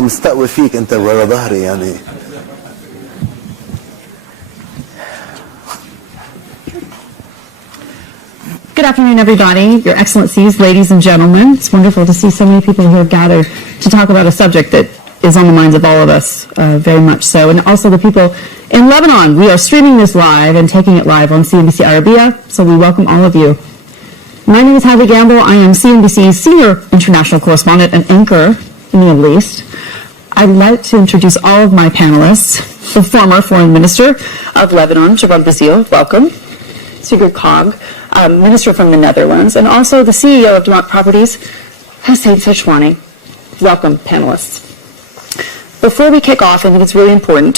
أنا مستقوي فيك أنت ورا ظهري يعني. Good afternoon, everybody, Your Excellencies, ladies and gentlemen. It's wonderful to see so many people here gathered to talk about a subject that is on the minds of all of us, very much so. And also the people in Lebanon. We are streaming this live and taking it live on Cnbc Arabia, so we welcome all of you. My name is Hadley Gamble. I am CNBC's senior international correspondent and anchor in the Middle East. I'd like to introduce all of my panelists. The former Foreign Minister of Lebanon, Gebran Bassil, welcome. Sigrid Kaag, Minister from the Netherlands, and also the CEO of Damac Properties, Hussain Sajwani. Welcome, panelists. Before we kick off, I think it's really important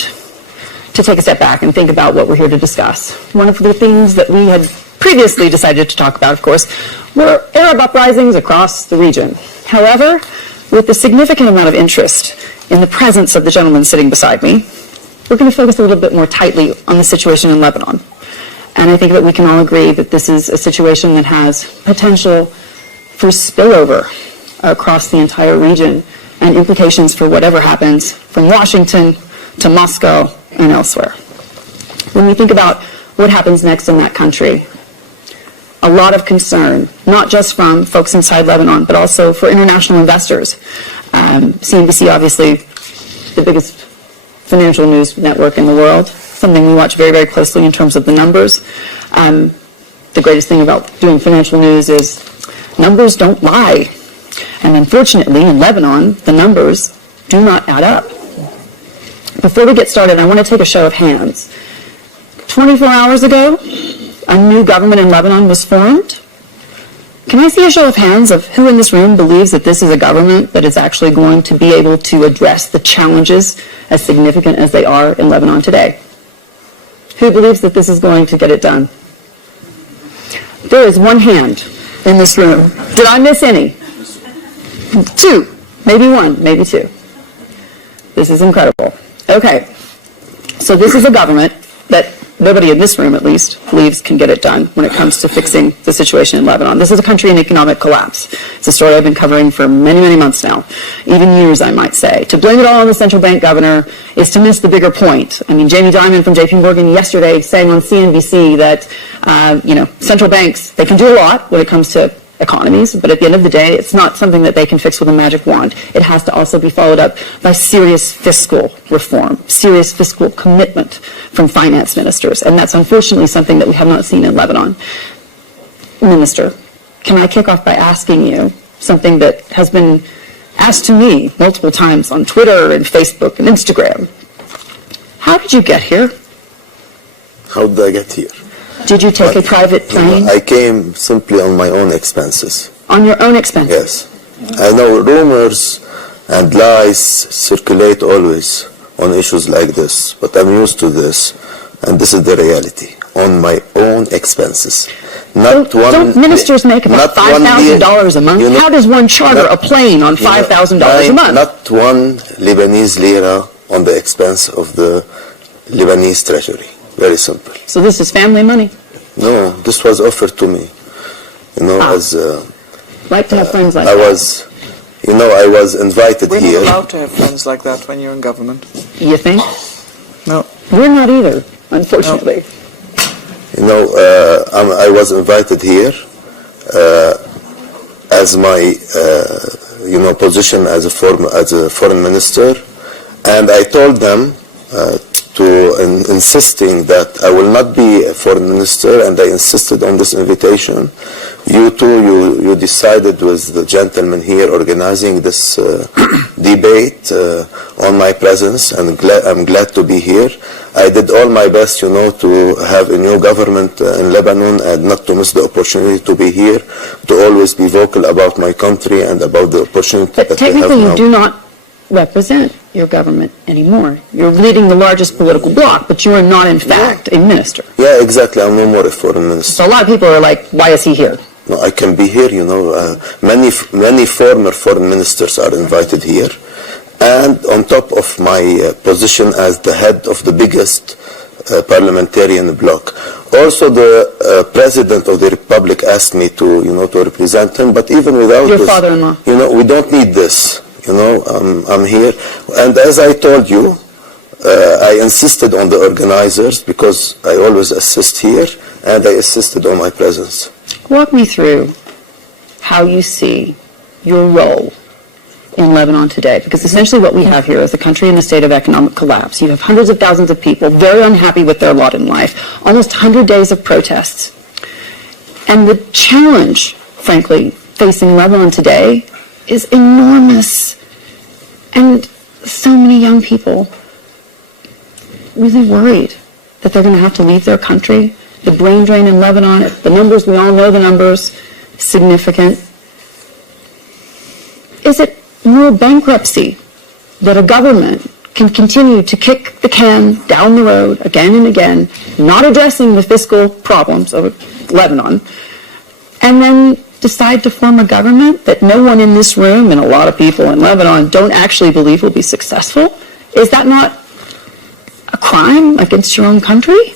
to take a step back and think about what we're here to discuss. One of the things that we had previously decided to talk about, of course, were Arab uprisings across the region. However, with the significant amount of interest in the presence of the gentleman sitting beside me, we're going to focus a little bit more tightly on the situation in Lebanon. And I think that we can all agree that this is a situation that has potential for spillover across the entire region and implications for whatever happens from Washington to Moscow and elsewhere. When we think about what happens next in that country, a lot of concern, not just from folks inside Lebanon, but also for international investors. CNBC, obviously, the biggest financial news network in the world, something we watch very, very closely in terms of the numbers. The greatest thing about doing financial news is numbers don't lie. And unfortunately, in Lebanon, the numbers do not add up. Before we get started, I want to take a show of hands. 24 hours ago, a new government in Lebanon was formed. Can I see a show of hands of who in this room believes that this is a government that is actually going to be able to address the challenges as significant as they are in Lebanon today? Who believes that this is going to get it done? There is one hand in this room. Did I miss any? Two, maybe one, maybe two. This is incredible. Okay, so this is a government that nobody in this room, at least, believes can get it done when it comes to fixing the situation in Lebanon. This is a country in economic collapse. It's a story I've been covering for many, many months now, even years, I might say. To blame it all on the central bank governor is to miss the bigger point. I mean, Jamie Dimon from JP Morgan yesterday saying on CNBC that, central banks, they can do a lot when it comes to economies, but at the end of the day, it's not something that they can fix with a magic wand. It has to also be followed up by serious fiscal reform, serious fiscal commitment from finance ministers, and that's unfortunately something that we have not seen in Lebanon. Minister, can I kick off by asking you something that has been asked to me multiple times on Twitter and Facebook and Instagram? How did you get here? How did I get here? Did you take a private plane? I came simply on my own expenses. On your own expenses? Yes. I know rumors and lies circulate always on issues like this, but I'm used to this, and this is the reality. On my own expenses. Don't ministers make about $5,000 a month? How does one charter a plane on $5,000 a month? Not one Lebanese lira on the expense of the Lebanese treasury. Very simple. So this is family money? No, this was offered to me. As like to have friends like I that. I was invited We're here. We're not allowed to have friends like that when you're in government. You think? No. We're not either, unfortunately. No. I was invited here as my position as a foreign minister, and I told them insisting that I will not be a foreign minister, and I insisted on this invitation. You decided with the gentleman here organizing this debate on my presence, and I'm glad to be here. I did all my best, to have a new government in Lebanon and not to miss the opportunity to be here, to always be vocal about my country and about the opportunity but that we have now. Technically, you do not represent your government anymore. You're leading the largest political bloc, but you are not, in fact, a minister. Yeah, exactly. I'm no more a foreign minister. So a lot of people are like, why is he here? No, I can be here, many former foreign ministers are invited here. And on top of my position as the head of the biggest parliamentarian bloc. Also, the president of the republic asked me to represent him, but even without your this, father-in-law. we don't need this. You know, I'm here. And as I told you, I insisted on the organizers because I always assist here, and I insisted on my presence. Walk me through how you see your role in Lebanon today, because essentially what we have here is a country in a state of economic collapse. You have hundreds of thousands of people very unhappy with their lot in life, almost 100 days of protests. And the challenge, frankly, facing Lebanon today is enormous. And so many young people really worried that they're going to have to leave their country. The brain drain in Lebanon, the numbers, we all know the numbers, significant. Is it moral bankruptcy that a government can continue to kick the can down the road again and again, not addressing the fiscal problems of Lebanon, and then decide to form a government that no one in this room and a lot of people in Lebanon don't actually believe will be successful? Is that not a crime against your own country?